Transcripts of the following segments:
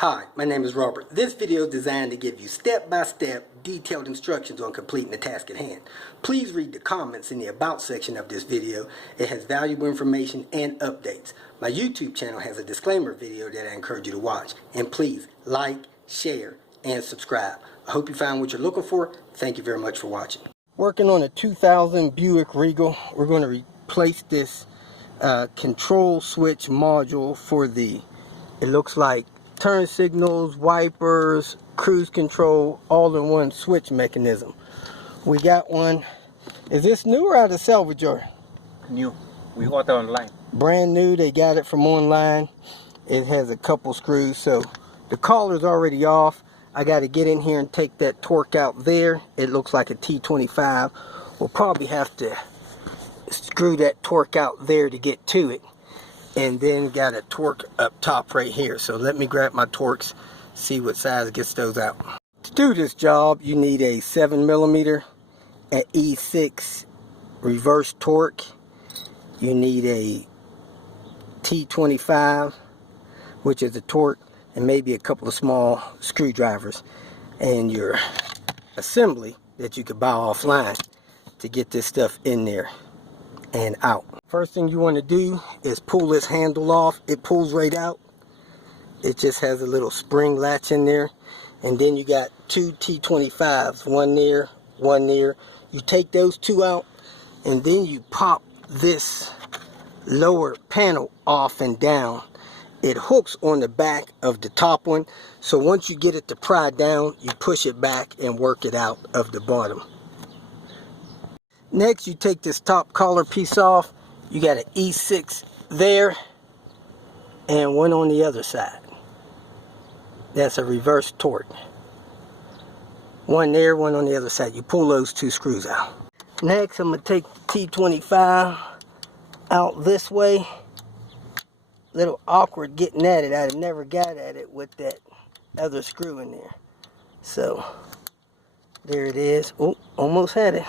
Hi, my name is Robert. This video is designed to give you step-by-step detailed instructions on completing the task at hand. Please read the comments in the About section of this video. It has valuable information and updates. My YouTube channel has a disclaimer video that I encourage you to watch. And please like, share, and subscribe. I hope you found what you're looking for. Thank you very much for watching. Working on a 2000 Buick Regal. We're going to replace this control switch module for it looks like turn signals, wipers, cruise control, all in one switch mechanism. We got one. Is this new or out of salvage or? New. We ordered online. Brand new. They got it from online. It has a couple screws, so the collar's already off. I got to get in here and take that torque out there. It looks like a T25. We'll probably have to screw that torque out there to get to it. And then got a torque up top right here. So let me grab my torques, see what size gets those out. To do this job, you need a 7mm at E6 reverse torque. You need a T25, which is a torque, and maybe a couple of small screwdrivers, and your assembly that you could buy offline to get this stuff in there and out. First thing you want to do is pull this handle off. It pulls right out. It just has a little spring latch in there. And then you got two T25s, one there, one there. You take those two out, and then you pop this lower panel off and down. It hooks on the back of the top one. So once you get it to pry down, you push it back and work it out of the bottom. Next, you take this top collar piece off. You got an E6 there and one on the other side. That's a reverse torque. One there, one on the other side. You pull those two screws out. Next, I'm going to take the T25 out this way. A little awkward getting at it. I've never got at it with that other screw in there. So, there it is. Oh, almost had it.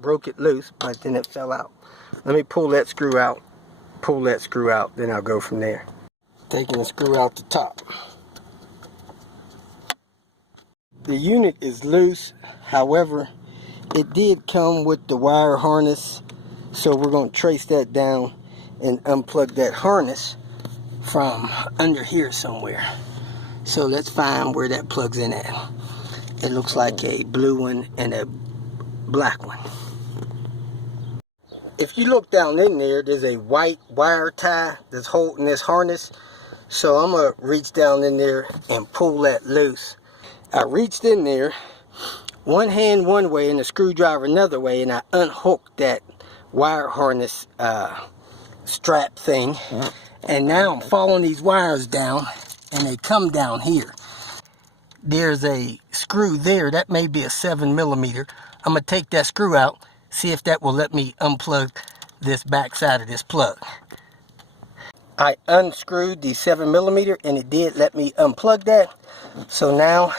Broke it loose, but then it fell out. Let me pull that screw out, then I'll go from there. Taking the screw out the top. The unit is loose, however, it did come with the wire harness, so we're going to trace that down and unplug that harness from under here somewhere. So let's find where that plugs in at. It looks like a blue one and a black one. If you look down in there, there's a white wire tie that's holding this harness. So I'm going to reach down in there and pull that loose. I reached in there, one hand one way and the screwdriver another way, and I unhooked that wire harness strap thing. And now I'm following these wires down, and they come down here. There's a screw there. That may be a 7mm. I'm going to take that screw out. See if that will let me unplug this back side of this plug. I unscrewed the 7mm and it did let me unplug that. So now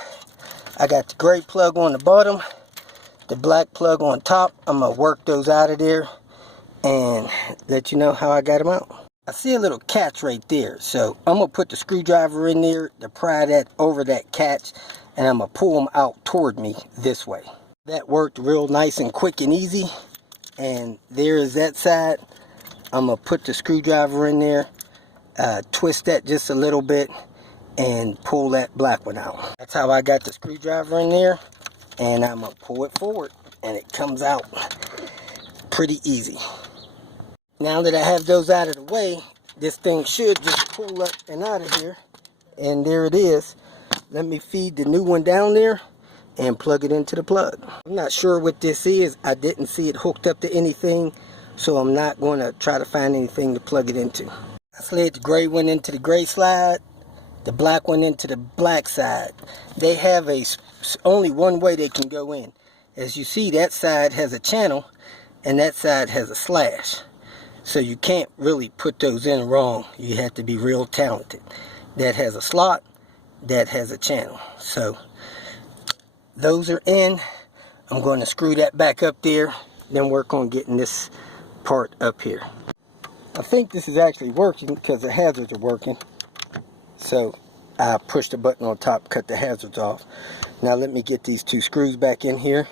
I got the gray plug on the bottom, the black plug on top. I'm going to work those out of there and let you know how I got them out. I see a little catch right there. So I'm going to put the screwdriver in there to pry that over that catch, and I'm going to pull them out toward me this way. That worked real nice and quick and easy. And there is that side. I'm going to put the screwdriver in there, twist that just a little bit, and pull that black one out. That's how I got the screwdriver in there. And I'm going to pull it forward, and it comes out pretty easy. Now that I have those out of the way, this thing should just pull up and out of here. And there it is. Let me feed the new one down there and plug it into the plug. I'm not sure what this is. I didn't see it hooked up to anything, so I'm not going to try to find anything to plug it into. I slid the gray one into the gray slide, the black one into the black side. They have only one way they can go in. As you see, that side has a channel and that side has a slash. So you can't really put those in wrong. You have to be real talented. That has a slot, that has a channel. So those are in. I'm going to screw that back up there, then work on getting this part up here. I think this is actually working because the hazards are working. So I pushed the button on top, cut the hazards off. Now let me get these 2 screws back in here.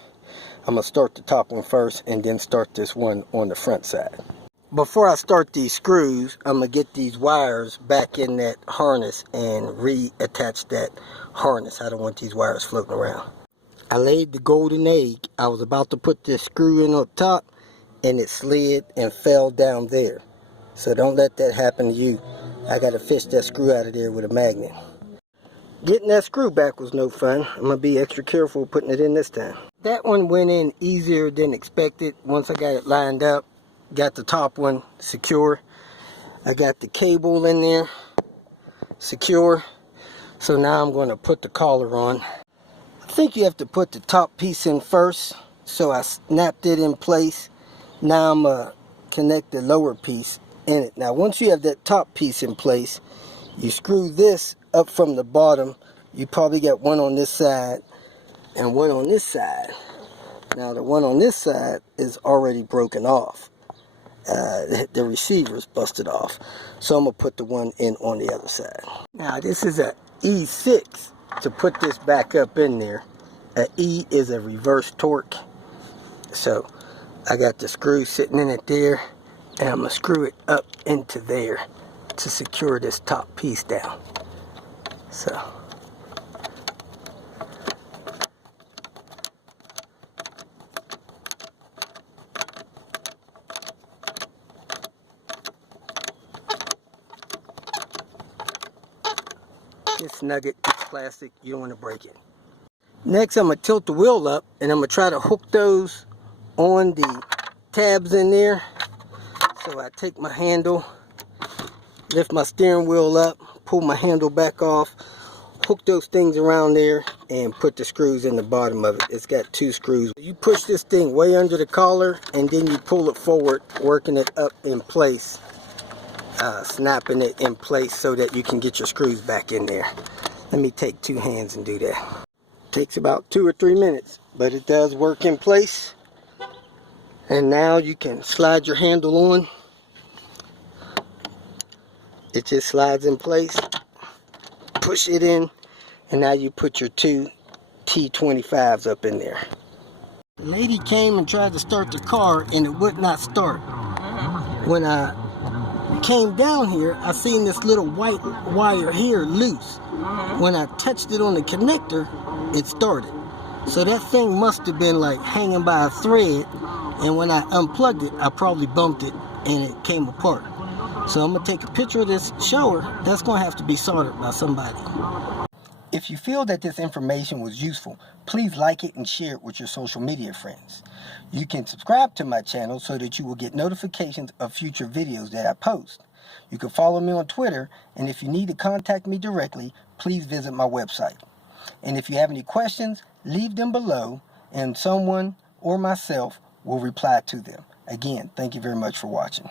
I'm going to start the top one first and then start this one on the front side. Before I start these screws, I'm going to get these wires back in that harness and reattach that harness. I don't want these wires floating around. I laid the golden egg. I was about to put this screw in on top and it slid and fell down there. So don't let that happen to you. I got to fish that screw out of there with a magnet. Getting that screw back was no fun. I'm going to be extra careful putting it in this time. That one went in easier than expected once I got it lined up. Got the top one secure. I got the cable in there secure. So now I'm going to put the collar on. I think you have to put the top piece in first. So I snapped it in place. Now I'm going to connect the lower piece in it. Now once you have that top piece in place, you screw this up from the bottom. You probably got one on this side and one on this side. Now the one on this side is already broken off. The receiver's busted off. So I'm going to put the one in on the other side. Now this is a E6 to put this back up in there. A E is a reverse torque. So I got the screw sitting in it there, and I'm going to screw it up into there to secure this top piece down. So this nugget, it's plastic, you don't want to break it. Next, I'm going to tilt the wheel up and I'm going to try to hook those on the tabs in there. So I take my handle, lift my steering wheel up, pull my handle back off, hook those things around there and put the screws in the bottom of it. It's got 2 screws. You push this thing way under the collar and then you pull it forward, working it up in place, snapping it in place so that you can get your screws back in there. Let me take 2 hands and do that. Takes about 2 or 3 minutes, but it does work in place. And now you can slide your handle on. It just slides in place. Push it in, and now you put your 2 T25s up in there. The lady came and tried to start the car and it would not start. When I came down here, I seen this little white wire here loose. When I touched it on the connector, it started. So that thing must have been like hanging by a thread, and when I unplugged it, I probably bumped it and it came apart. So I'm going to take a picture of this shower. That's going to have to be soldered by somebody. If you feel that this information was useful, please like it and share it with your social media friends. You can subscribe to my channel so that you will get notifications of future videos that I post. You can follow me on Twitter, and if you need to contact me directly, please visit my website. And if you have any questions, leave them below, and someone or myself will reply to them. Again, thank you very much for watching.